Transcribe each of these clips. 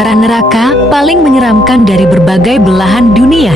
para neraka paling menyeramkan dari berbagai belahan dunia.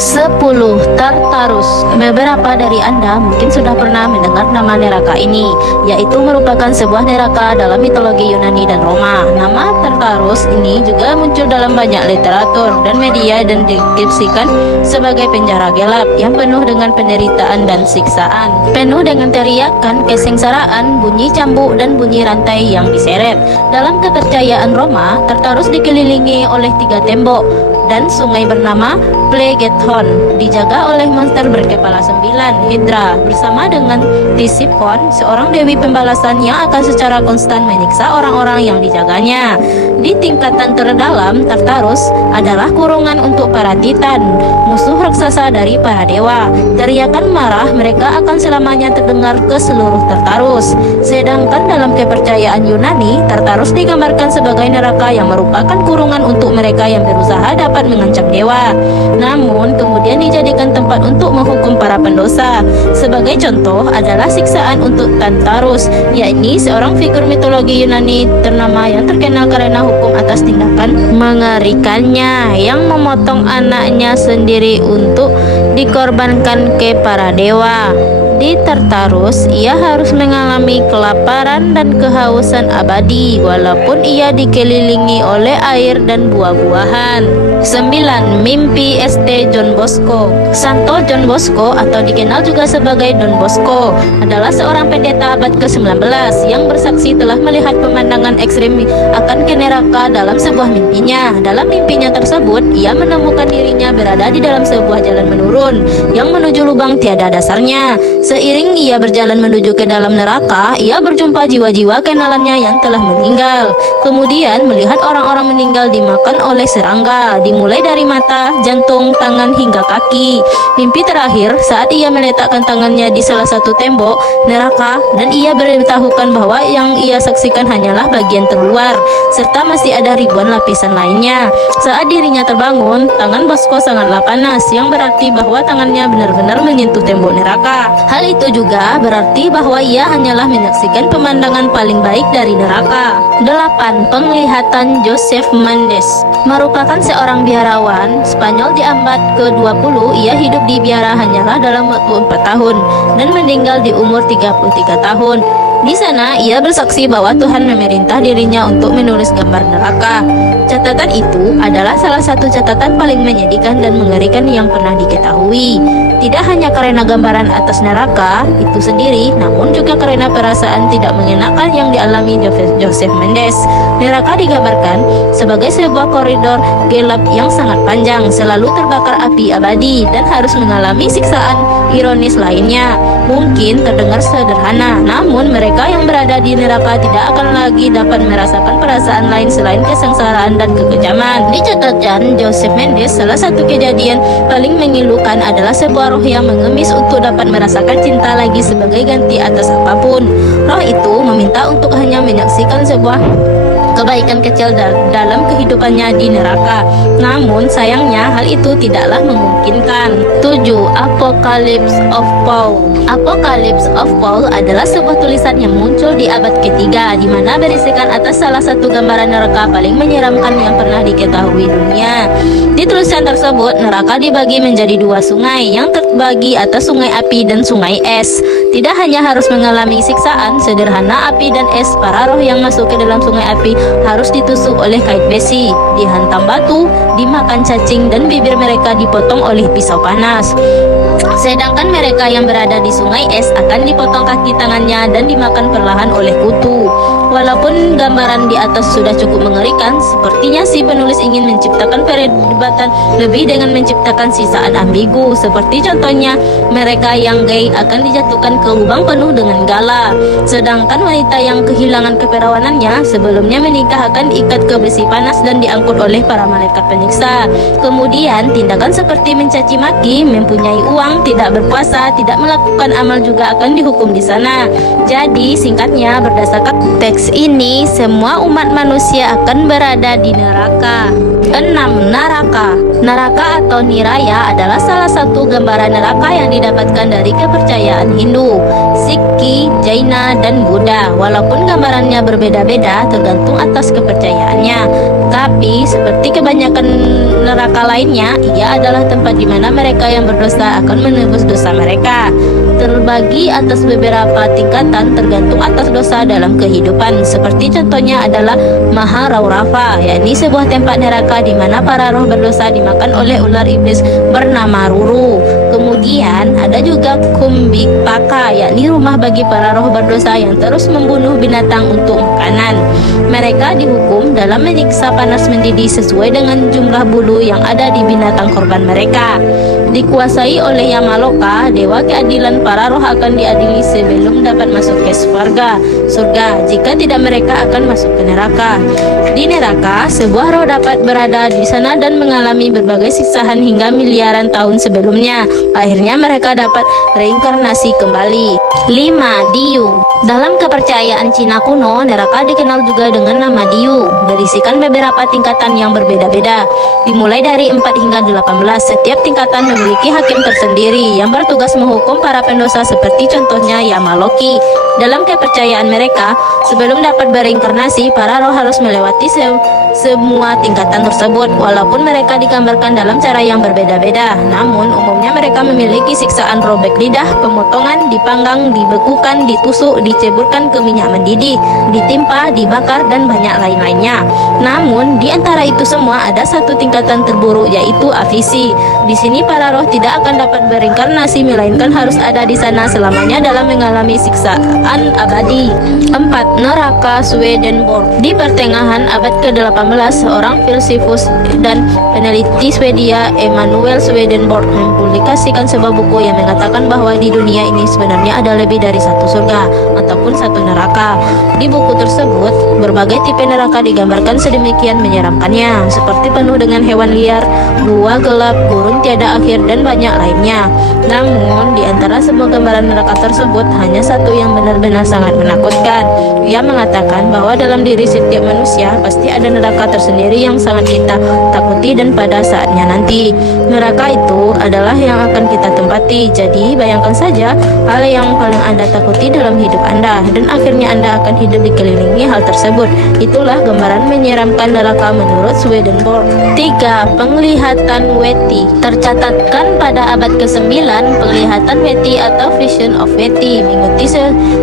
10. Tartarus. Beberapa dari Anda mungkin sudah pernah mendengar nama neraka ini, yaitu merupakan sebuah neraka dalam mitologi Yunani dan Roma. Nama Tartarus ini juga muncul dalam banyak literatur dan media dan dideskripsikan sebagai penjara gelap yang penuh dengan penderitaan dan siksaan. Penuh dengan teriakan, kesengsaraan, bunyi cambuk, dan bunyi rantai yang diseret. Dalam kepercayaan Roma, Tartarus dikelilingi oleh 3 tembok dan sungai bernama Phlegethon dijaga oleh monster berkepala 9, Hydra, bersama dengan Tisiphon, seorang dewi pembalasan yang akan secara konstan menyiksa orang-orang yang dijaganya. Di tingkatan terdalam, Tartarus adalah kurungan untuk para titan, musuh raksasa dari para dewa. Teriakan marah mereka akan selamanya terdengar ke seluruh Tartarus. Sedangkan dalam kepercayaan Yunani, Tartarus digambarkan sebagai neraka yang merupakan kurungan untuk mereka yang berusaha dapat mengancam dewa, namun kemudian dijadikan tempat untuk menghukum para pendosa. Sebagai contoh adalah siksaan untuk Tantarus, yakni seorang figur mitologi Yunani ternama yang terkenal karena hukum atas tindakan mengerikannya yang memotong anaknya sendiri untuk dikorbankan ke para dewa. Di Tartarus, ia harus mengalami kelaparan dan kehausan abadi walaupun ia dikelilingi oleh air dan buah-buahan. 9. Mimpi St. John Bosco. Santo John Bosco atau dikenal juga sebagai Don Bosco adalah seorang pendeta abad ke-19 yang bersaksi telah melihat pemandangan ekstrim akan ke neraka dalam sebuah mimpinya. Dalam mimpinya tersebut, ia menemukan dirinya berada di dalam sebuah jalan menurun yang menuju lubang tiada dasarnya. Seiring ia berjalan menuju ke dalam neraka, ia berjumpa jiwa-jiwa kenalannya yang telah meninggal. Kemudian melihat orang-orang meninggal dimakan oleh serangga, dimulai dari mata, jantung, tangan hingga kaki. Mimpi terakhir saat ia meletakkan tangannya di salah satu tembok neraka dan ia beritahukan bahwa yang ia saksikan hanyalah bagian terluar serta masih ada ribuan lapisan lainnya. Saat dirinya terbangun, tangan Bosco sangatlah panas, yang berarti bahwa tangannya benar-benar menyentuh tembok neraka. Hal itu juga berarti bahwa ia hanyalah menyaksikan pemandangan paling baik dari neraka. 8. Penglihatan Joseph Mendes. Merupakan seorang biarawan Spanyol di abad ke-20, ia hidup di biara hanyalah dalam waktu 4 tahun dan meninggal di umur 33 tahun. Di sana, ia bersaksi bahwa Tuhan memerintah dirinya untuk menulis gambar neraka. Catatan itu adalah salah satu catatan paling menyedihkan dan mengerikan yang pernah diketahui. Tidak hanya karena gambaran atas neraka itu sendiri, namun juga karena perasaan tidak mengenakan yang dialami Joseph Mendes. Neraka digambarkan sebagai sebuah koridor gelap yang sangat panjang, selalu terbakar api abadi, dan harus mengalami siksaan ironis lainnya. Mungkin terdengar sederhana, namun mereka yang berada di neraka tidak akan lagi dapat merasakan perasaan lain selain kesengsaraan dan kekejaman. Di catatan Joseph Mendes, salah satu kejadian paling memilukan adalah sebuah roh yang mengemis untuk dapat merasakan cinta lagi sebagai ganti atas apapun. Roh itu meminta untuk hanya menyaksikan sebuah kebaikan kecil dalam kehidupannya di neraka. Namun sayangnya hal itu tidaklah memungkinkan. 7. Apocalypse of Paul. Apocalypse of Paul adalah sebuah tulisan yang muncul di abad ketiga, di mana berisikan atas salah satu gambaran neraka paling menyeramkan yang pernah diketahui dunia. Di tulisan tersebut, neraka dibagi menjadi 2 sungai yang terbagi atas sungai api dan sungai es. Tidak hanya harus mengalami siksaan sederhana api dan es, para roh yang masuk ke dalam sungai api harus ditusuk oleh kait besi, dihantam batu, dimakan cacing, dan bibir mereka dipotong oleh pisau panas. Sedangkan mereka yang berada di sungai es akan dipotong kaki tangannya dan dimakan perlahan oleh kutu. Walaupun gambaran di atas sudah cukup mengerikan, sepertinya si penulis ingin menciptakan perdebatan lebih dengan menciptakan sisaan ambigu. Seperti contohnya, mereka yang gay akan dijatuhkan ke lubang penuh dengan gala, sedangkan wanita yang kehilangan keperawanannya sebelumnya menikah akan diikat ke besi panas dan diangkut oleh para malaikat penyiksa. Kemudian, tindakan seperti mencaci maki, mempunyai uang, tidak berpuasa, tidak melakukan amal juga akan dihukum di sana. Jadi, singkatnya, berdasarkan teks ini, semua umat manusia akan berada di neraka. 6. Naraka. Naraka atau Niraya adalah salah satu gambaran neraka yang didapatkan dari kepercayaan Hindu, Sikh, Jaina, dan Buddha. Walaupun gambarannya berbeda-beda tergantung atas kepercayaannya. Tetapi seperti kebanyakan neraka lainnya, ia adalah tempat di mana mereka yang berdosa akan menebus dosa mereka. Terbagi atas beberapa tingkatan tergantung atas dosa dalam kehidupan. Seperti contohnya adalah Maharaurafa, yakni sebuah tempat neraka di mana para roh berdosa dimakan oleh ular iblis bernama Ruru. Kemudian ada juga Kumbhipaka, yakni rumah bagi para roh berdosa yang terus membunuh binatang untuk makanan. Mereka dihukum dalam menyiksa panas mendidih sesuai dengan jumlah bulu yang ada di binatang korban mereka. Dikuasai oleh Yamaloka, dewa keadilan, para roh akan diadili sebelum dapat masuk ke surga. Jika tidak, mereka akan masuk ke neraka. Di neraka, sebuah roh dapat berada di sana dan mengalami berbagai siksaan hingga miliaran tahun sebelumnya. Akhirnya mereka dapat reinkarnasi kembali. 5. Diu. Dalam kepercayaan Cina kuno, neraka dikenal juga dengan nama Diu, berisikan beberapa tingkatan yang berbeda-beda. Dimulai dari 4 hingga 18, setiap tingkatan memiliki hakim tersendiri yang bertugas menghukum para pendosa seperti contohnya Yamaloki. Dalam kepercayaan mereka, sebelum dapat bereinkarnasi, para roh harus melewati semua tingkatan tersebut. Walaupun mereka digambarkan dalam cara yang berbeda-beda, namun umumnya mereka memiliki siksaan robek lidah, pemotongan, dipanggang, dibekukan, ditusuk, diceburkan ke minyak mendidih, ditimpa, dibakar, dan banyak lain-lainnya. Namun di antara itu semua ada satu tingkatan terburuk, yaitu afisi. Di sini para roh tidak akan dapat bereinkarnasi, melainkan harus ada di sana selamanya dalam mengalami siksaan abadi. 4. Neraka Swedenborg. Di pertengahan abad ke-18, seorang filsufus dan peneliti Swedia, Emanuel Swedenborg, mempublikasikan sebuah buku yang mengatakan bahwa di dunia ini sebenarnya ada lebih dari satu surga ataupun satu neraka. Di buku tersebut, berbagai tipe neraka digambarkan sedemikian menyeramkannya, seperti penuh dengan hewan liar, gua gelap, gurun tiada akhir, dan banyak lainnya. Namun, di antara semua gambaran neraka tersebut, hanya satu yang benar-benar sangat menakutkan. Ia mengatakan bahwa dalam diri setiap manusia pasti ada neraka tersendiri yang sangat kita takuti, dan pada saatnya nanti neraka itu adalah yang akan kita tempati. Jadi bayangkan saja hal yang paling Anda takuti dalam hidup Anda, dan akhirnya Anda akan hidup dikelilingi hal tersebut. Itulah gambaran menyeramkan neraka menurut Swedenborg. 3. Penglihatan Weti. Tercatatkan pada abad ke-9, penglihatan Weti atau Vision of Weti mengikuti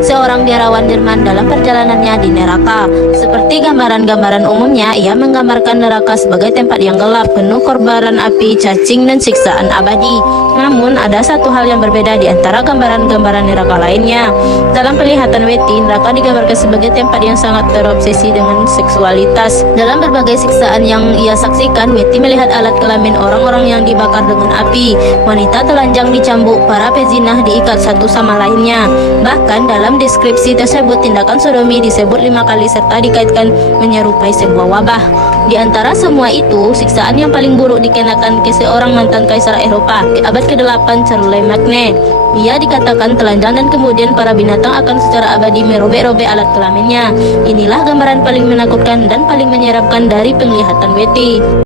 seorang biarawan Jerman dalam perjalanannya di neraka. Seperti gambaran-gambaran umumnya, ia menggambarkan neraka sebagai tempat yang gelap, penuh kobaran api, cacing, dan siksaan abadi. Namun, ada satu hal yang berbeda di antara gambaran-gambaran neraka lainnya. Dalam penglihatan Weti, neraka digambarkan sebagai tempat yang sangat terobsesi dengan seksualitas. Dalam berbagai siksaan yang ia saksikan, Weti melihat alat kelamin orang-orang yang dibakar dengan api, wanita telanjang dicambuk, para pezinah diikat satu sama lainnya. Bahkan dalam deskripsi tersebut, tindakan sodomi disebut 5 kali serta dikaitkan menyerupai sebuah wabah. Di antara semua itu, siksaan yang paling buruk dikenakan ke seorang mantan kaisar Eropa di abad ke-8, Charlemagne. Ia dikatakan telanjang dan kemudian para binatang akan secara abadi merobek-robek alat kelaminnya. Inilah gambaran paling menakutkan dan paling menyeramkan dari penglihatan Weti.